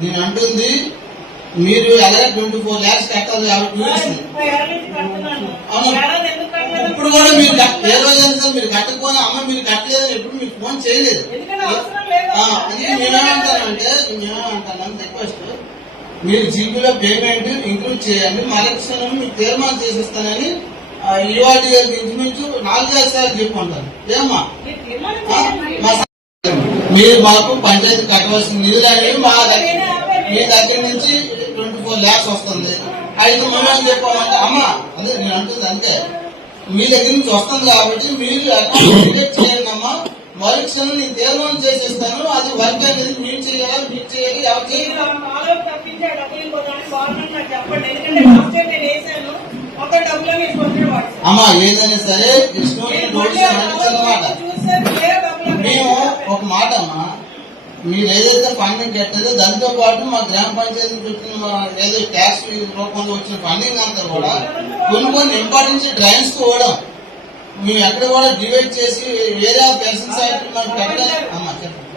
నేను అంటుంది మీరు ఎలాగ 24 lakhs కట్టాలి ఇప్పుడు కూడా మీరు ఏ రోజైనా మీరు కట్టకపోయినా అమ్మ మీరు కట్టలేదని ఎప్పుడు మీకు ఫోన్ చేయలేదు. మేమేమంటానంటే రిక్వెస్ట్ మీరు జీపీలో పేమెంట్ ఇంక్లూడ్ చేయండి, మరొకసారి మీకు తీర్మానం చేసిస్తానని ఇవాళ ఇంచుమించు 4-5 సార్లు చెప్పుకుంటారు. ఏమ్మా మీరు మాకు పంచాయతీ కట్టవలసిన నిధులు అనేవి మీ దగ్గర నుంచి 24 lakhs వస్తుంది. 5 మంది చెప్పామంటే అమ్మ అదే నేను అంటుంది అంతే, మీ దగ్గర నుంచి వస్తుంది కాబట్టి మీరు అకౌంట్ చేయండి అమ్మా, మరొకసారి నేను తీర్మానం చేసిస్తాను. అది వర్క్ అనేది మీరు చేయాలి, మీరు చేయాలి, ఎవరు చేయాలి. అమ్మా ఏదైనా సరే అన్నమాట. మేము ఒక మాట అమ్మా, మీరు ఏదైతే ఫండింగ్ కట్టేదో దాంతో పాటు మా గ్రామ పంచాయతీ చుట్టూ ఏదో ట్యాక్స్ రూపంలో వచ్చిన ఫండింగ్ అంతా కూడా కొన్ని ఇంపార్టెన్స్ డ్రైన్స్ కూడా మేము ఎక్కడ కూడా డివైడ్ చేసి వేరే పర్సన్స్ మనకు పెట్టాలి. అమ్మా చెప్పండి.